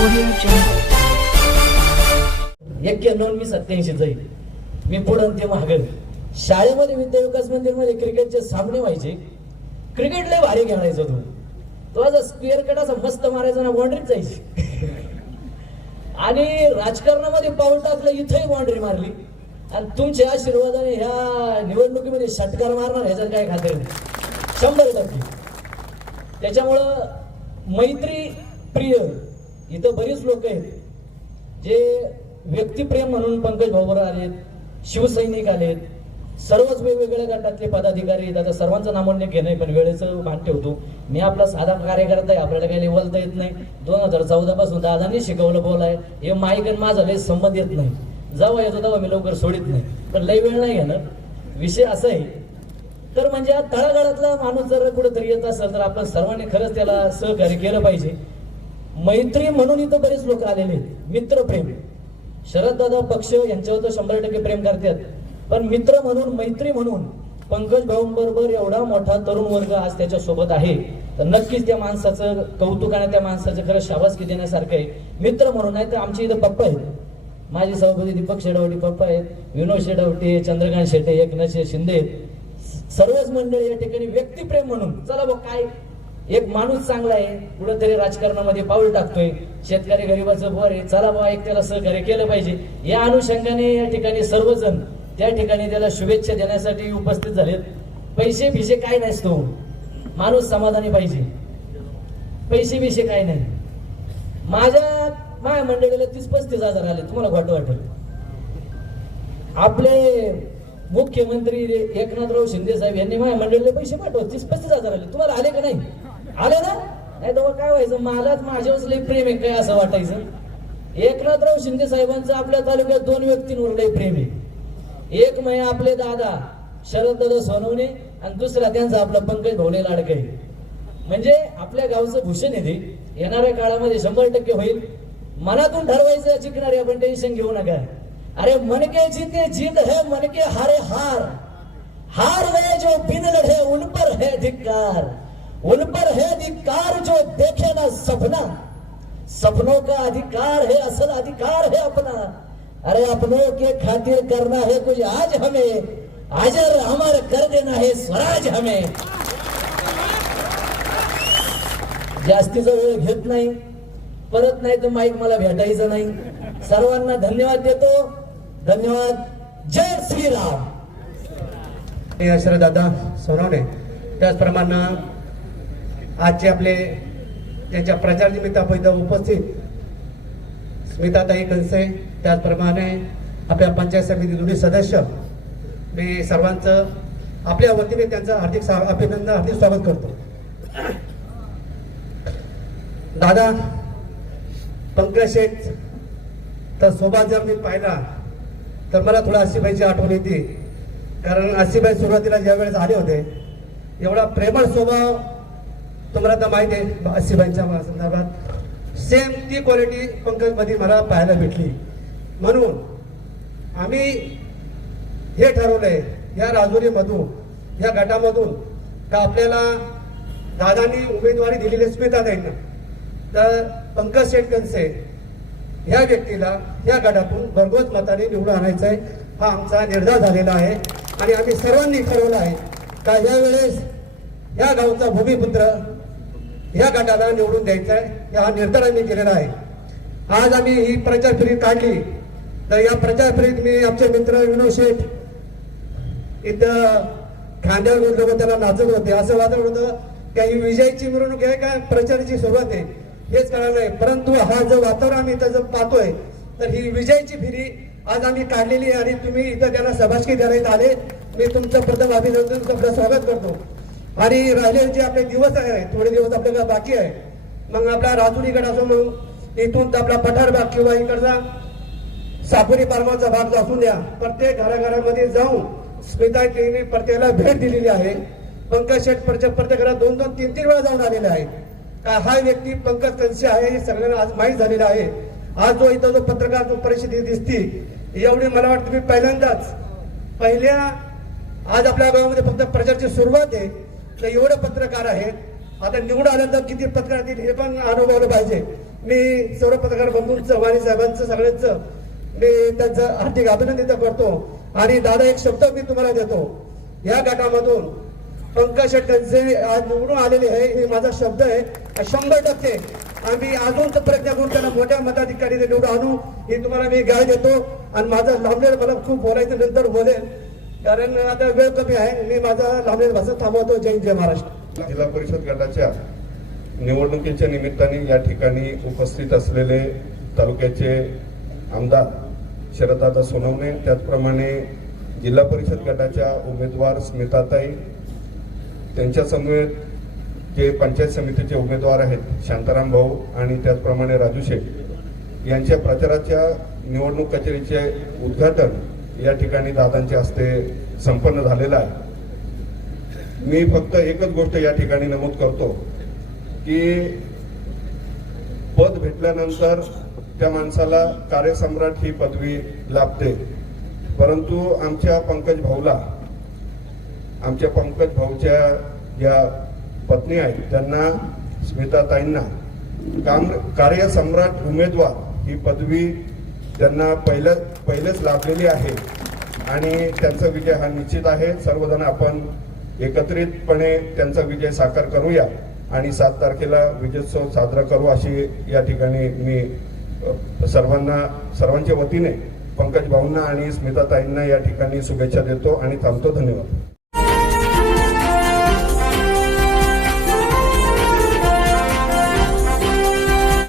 Audio नोंद एक्क्याण्णव मी सत्याऐंशी जाईल. मी पुढं ते महागड शाळेमध्ये विद्या विकास मंदिरमध्ये क्रिकेटचे सामने व्हायचे. क्रिकेट लय भारी खेळायचो तू. तो असा स्क्वेअर कट असा मस्त मारायचा ना बाउंड्रीत जायची. आणि राजकारणामध्ये पाऊल टाकलं इथंही बाउंड्री मारली. आणि तुमच्या आशीर्वादाने ह्या निवडणुकीमध्ये षटकार मारणार ह्याच्यात काय खात्री नाही. शंभर टक्के. त्याच्यामुळं मैत्री प्रिय इथं बरीच लोक आहेत. जे व्यक्तिप्रेम म्हणून पंकज भाऊबर आलेत शिवसैनिक आलेत सर्वच वेगवेगळ्या गटातले पदाधिकारी आहेत. आता सर्वांचं नामोल्य घेणं पण वेळेचं भान ठेवतो. मी आपला साधा कार्यकर्ता आहे आपल्याला काही लेवलता येत नाही. दोन हजार चौदा पासून दादांनी शिकवलं बोलाय हे माईक आणि माझा लय संबंध येत नाही. जावा येतो तेव्हा मी लवकर सोडित नाही. पण लय वेळ नाही घेणार विषय असा आहे. तर म्हणजे तळागाळातला माणूस जर कुठेतरी येत असेल तर आपण सर्वांनी खरंच त्याला सहकार्य केलं पाहिजे. मैत्री म्हणून इथं बरेच लोक आलेले आहेत. मित्रप्रेम. शरददादा पक्ष यांच्यावर तर शंभर टक्के प्रेम करतात. पण मित्र म्हणून मैत्री म्हणून पंकज भाऊंबरोबर एवढा मोठा तरुण वर्ग आज त्याच्या सोबत आहे. तर नक्कीच त्या माणसाचं कौतुक आणि त्या माणसाचं खरं शाबासकी देण्यासारखं आहे. मित्र म्हणून नाही तर आमचे इथं पप्पा आहेत. माझे सभापती दीपक शेडावटी पप्पा आहेत. विनोद शेडावटे चंद्रकांत शेटे एकनाथ शिंदे सर्वच मंडळी या ठिकाणी व्यक्तिप्रेम म्हणून चला बघ काय एक माणूस चांगला आहे कुठंतरी राजकारणामध्ये पाऊल टाकतोय. शेतकरी गरीबाचं बोर आहे चला बा एक त्याला सहकार्य केलं पाहिजे. या अनुषंगाने या ठिकाणी सर्वजण त्या ठिकाणी त्याला शुभेच्छा देण्यासाठी उपस्थित झालेत. पैसे बिसे काय नसतो माणूस समाधानी पाहिजे. पैसे बिसे काय नाही. माझ्या माझ्या मंडळीला तीस पस्तीस हजार आले तुम्हाला खोटं वाटेल. आपले मुख्यमंत्री एकनाथराव शिंदे साहेब यांनी माझ्या मंडळीला पैसे पाठवत तीस पस्तीस हजार आले. तुम्हाला आले का नाही? आले ना? नाही तर काय व्हायचं? मलाच माझ्यावरच लई प्रेम आहे काय असं वाटायचं? एकनाथराव शिंदे साहेबांचं आपल्या तालुक्यात दोन व्यक्तींवर लई प्रेम आहे. एक म्हणजे आपले दादा शरददादा सोनवणे आणि दुसरा त्यांचा आपला पंकज भवणे लाडके म्हणजे आपल्या गावचं भूषण आहे ते. येणाऱ्या काळामध्ये शंभर टक्के होईल. मनातून ठरवायचं चिकणारे आपण टेन्शन घेऊ नका. अरे मनके जीते जीत है मनके हारे हार. हार गए जो बिन उनपर उन पर है धिक्कार. उन पर है अधिकार जो देखे ना सपना। सपनों का अधिकार है असल अधिकार है अपना। अरे अपनों के खातिर करना है कुछ आज हमें। आजर अमर कर देना है स्वराज हमें। जास्तीचा वेळ घेत नाही परत नाही तर माईक मला भेटायचं नाही. सर्वांना धन्यवाद देतो. धन्यवाद. जय श्रीराम. दादा सोनवणे त्याचप्रमाणे आजचे आपले त्यांच्या प्रचार निमित्त इथं उपस्थित स्मिताताई कंसे त्याचप्रमाणे आपल्या पंचायत समिती दोन्ही सदस्य मी सर्वांचं आपल्या वतीने त्यांचं हार्दिक स्वा- अभिनंदन हार्दिक स्वागत करतो. दादा पंकज शेठ तर सोबत जर मी पाहिला तर मला थोडा आसिबाईची आठवण येते. कारण आसिबाई सुरुवातीला ज्या वेळेस आले होते एवढा प्रेमळ स्वभाव तुम्हाला तर माहिती आहे आसिबाईच्या संदर्भात सेम ती क्वालिटी पंकजमध्ये मला पाहायला भेटली. म्हणून आम्ही हे ठरवलंय या राजुरीमधून या गटामधून का आपल्याला दादांनी उमेदवारी दिलेली स्मिता ना तर पंकज शेठ या ह्या व्यक्तीला या गटातून भरघोस मताने निवडून आणायचं आहे हा आमचा निर्धार झालेला आहे. आणि आम्ही सर्वांनी ठरवलं आहे का यावेळेस या गावचा भूमिपुत्र या गटाला निवडून द्यायचा आहे. हा निर्धार आम्ही केलेला आहे. आज आम्ही ही प्रचार फेरी काढली. तर या प्रचार फेरीत मी आमचे मित्र विनोद शेठ इथं खांद्यावर गुंतलो त्याला नाचत होते. असं वातावरण होतं काही विजयाची मिरवणूक आहे का? प्रचाराची सुरुवात आहे. हेच कळलं नाही. परंतु हा जो वातावरण आम्ही इथं जर पाहतोय तर ही विजयाची फेरी आज आम्ही काढलेली आहे. आणि तुम्ही इथं त्यांना सभाषकी द्यायला आले. मी तुमचं प्रथम अभिनंदन तुमचं स्वागत करतो. आणि राहिले जे आपले दिवस आहे थोडे दिवस आपल्याला बाकी आहे. मग आपला राजुरीकडे असो मग इथून तर आपला पठार भाग किंवा इकडचा सापुरी पारमाचा भाग असून द्या. प्रत्येक घराघरामध्ये जाऊन स्मिता केनी प्रत्येकाला भेट दिलेली आहे. पंकज शेठ प्रत्येक प्रत्येक घरात दोन दोन तीन तीन वेळा जाऊन आलेले आहेत. का हा व्यक्ती पंकज कंशी आहे हे सगळ्यांना आज माहीत झालेला आहे. आज जो इथं जो पत्रकार जो परिषदेत दिसती एवढी मला वाटतं मी पहिल्यांदाच पहिल्या आज आपल्या गावामध्ये फक्त प्रचारची सुरुवात आहे. तर एवढे पत्रकार आहेत. आता निवडून आल्यानंतर किती पत्रकार येतील हे पण अनुभवलं पाहिजे. मी सर्व पत्रकार बंधूंचं वाणी साहेबांचं सगळ्यांचं मी त्यांचं हार्दिक अभिनंदित करतो. आणि दादा एक शब्द मी तुम्हाला देतो. या गटामधून पंकज शेट्टांचे आज निवडून आलेले आहे हे माझा शब्द आहे. शंभर टक्के आम्ही अजून प्रयत्न करून त्यांना मोठ्या मताधिकारी निवडून आणू हे तुम्हाला मी गाय देतो. आणि माझा लांबलेला मला खूप बोलायचं नंतर बोलेल कारण आता वेळ कमी आहे. मी माझा लांबलेला भाषा थांबवतो. जय जय महाराष्ट्र. जिल्हा परिषद गटाच्या निवडणुकीच्या निमित्ताने या ठिकाणी उपस्थित असलेले तालुक्याचे आमदार शरदादा सोनवणे त्याचप्रमाणे जिल्हा परिषद गटाच्या उमेदवार स्मिताताई त्यांच्यासमवेत जे पंचायत समितीचे उमेदवार आहेत शांताराम भाऊ आणि त्याचप्रमाणे राजू शेख यांच्या प्रचाराच्या निवडणूक कचेरीचे उद्घाटन या ठिकाणी दादांच्या हस्ते संपन्न झालेलं आहे. मी फक्त एकच गोष्ट या ठिकाणी नमूद करतो की पद भेटल्यानंतर त्या माणसाला कार्यसम्राट ही पदवी लाभते. परंतु आमच्या पंकज भाऊला आमच्या पंकज भाऊच्या ज्या पत्नी आहेत त्यांना स्मिताताईंना काम कार्यसम्राट उमेदवार ही पदवी त्यांना पहिलं पहिलेच लाभलेली आहे. आणि त्यांचा विजय हा निश्चित आहे. सर्वजण आपण एकत्रितपणे त्यांचा विजय साकार करूया. आणि सात तारखेला विजयोत्सव साजरा करू अशी या ठिकाणी मी सर्वांना सर्वांच्या वतीने पंकज भाऊंना आणि स्मिताताईंना या ठिकाणी शुभेच्छा देतो आणि थांबतो. धन्यवाद.